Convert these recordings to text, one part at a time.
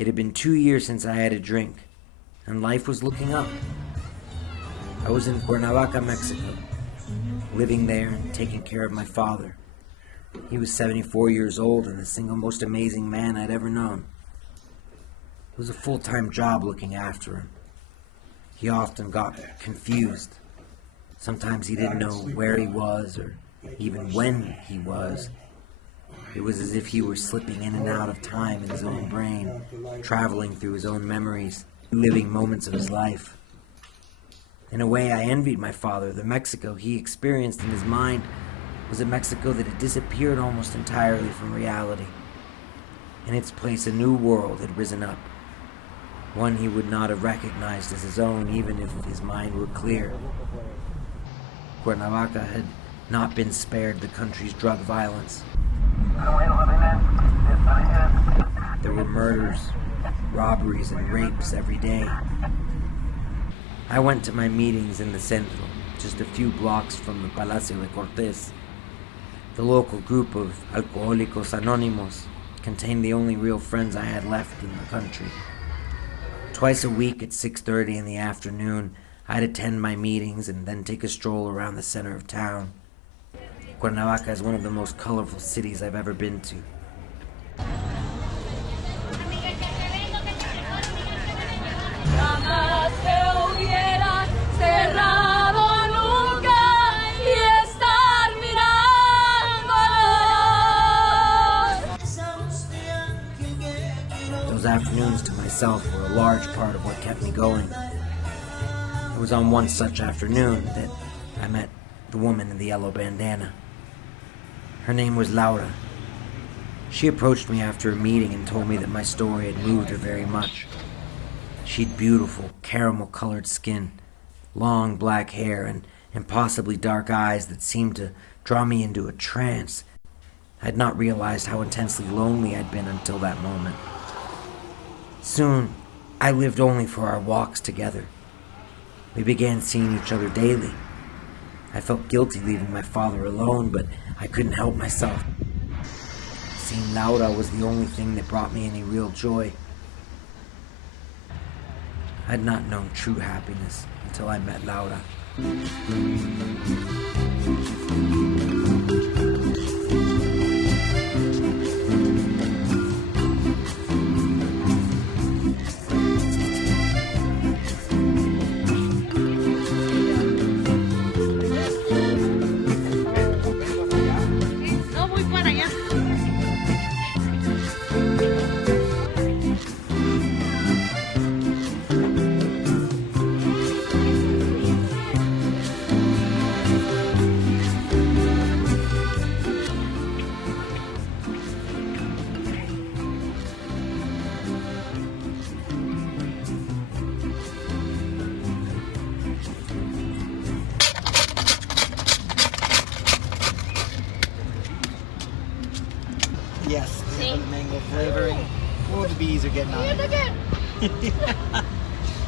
It had been 2 years since I had a drink, and life was looking up. I was in Cuernavaca, Mexico, living there and taking care of my father. He was 74 years old and the single most amazing man I'd ever known. It was a full-time job looking after him. He often got confused. Sometimes he didn't know where he was or even when he was. It was as if he were slipping in and out of time in his own brain, traveling through his own memories, living moments of his life. In a way, I envied my father. The Mexico he experienced in his mind was a Mexico that had disappeared almost entirely from reality. In its place, a new world had risen up, one he would not have recognized as his own even if his mind were clear. Cuernavaca had not been spared the country's drug violence. There were murders, robberies, and rapes every day. I went to my meetings in the Centro, just a few blocks from the Palacio de Cortés. The local group of Alcohólicos Anónimos contained the only real friends I had left in the country. Twice a week at 6:30 in the afternoon, I'd attend my meetings and then take a stroll around the center of town. Cuernavaca is one of the most colorful cities I've ever been to. Those afternoons to myself were a large part of what kept me going. It was on one such afternoon that I met the woman in the yellow bandana. Her name was Laura. She approached me after a meeting and told me that my story had moved her very much. She'd beautiful, caramel-colored skin, long black hair, and impossibly dark eyes that seemed to draw me into a trance. I'd not realized how intensely lonely I'd been until that moment. Soon, I lived only for our walks together. We began seeing each other daily. I felt guilty leaving my father alone, but I couldn't help myself. Seeing Laura was the only thing that brought me any real joy. I'd not known true happiness until I met Laura. Yes, the mango flavoring. Oh, the bees are getting on it.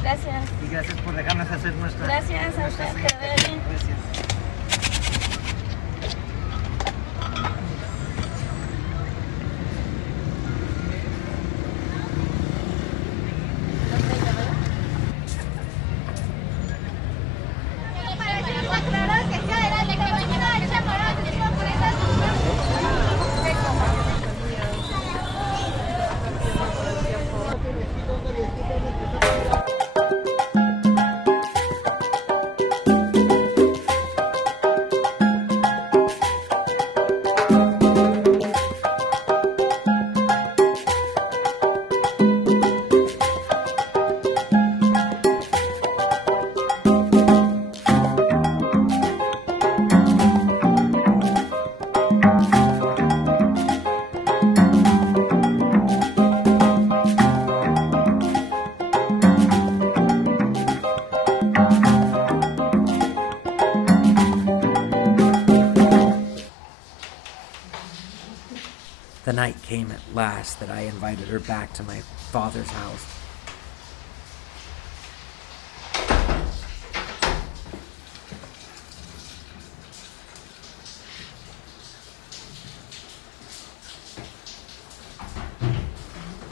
Gracias. Y gracias por dejarnos hacer nuestra... Gracias a usted, que vaya bien. Gracias. The night came at last that I invited her back to my father's house.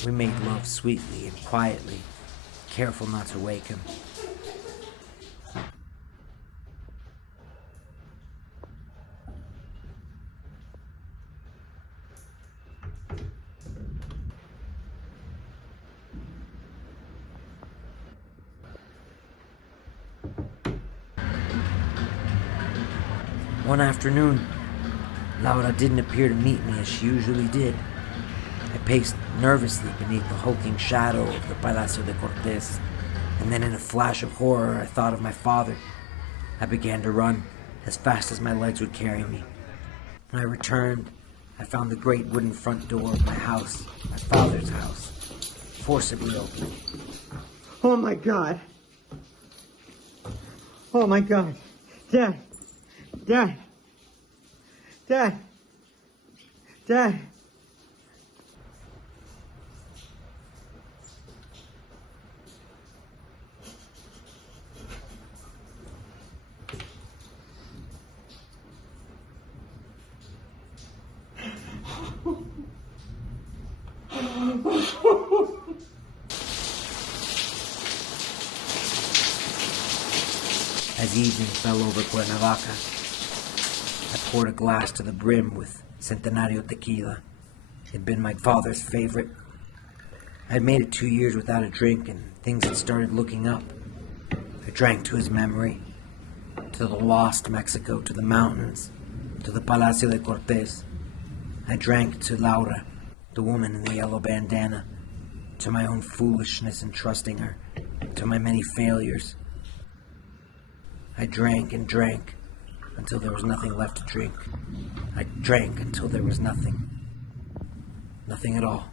We made love sweetly and quietly, careful not to wake him. One afternoon, Laura didn't appear to meet me as she usually did. I paced nervously beneath the hulking shadow of the Palacio de Cortés, and then in a flash of horror I thought of my father. I began to run as fast as my legs would carry me. When I returned, I found the great wooden front door of my house, my father's house, forcibly open. Oh my God. Oh my God. Dad. Dad. Dad. Dad. As evening fell over Cuernavaca, I poured a glass to the brim with Centenario tequila. It had been my father's favorite. I had made it 2 years without a drink, and things had started looking up. I drank to his memory, to the lost Mexico, to the mountains, to the Palacio de Cortés. I drank to Laura, the woman in the yellow bandana, to my own foolishness in trusting her, to my many failures. I drank and drank until there was nothing left to drink. I drank until there was nothing. Nothing at all.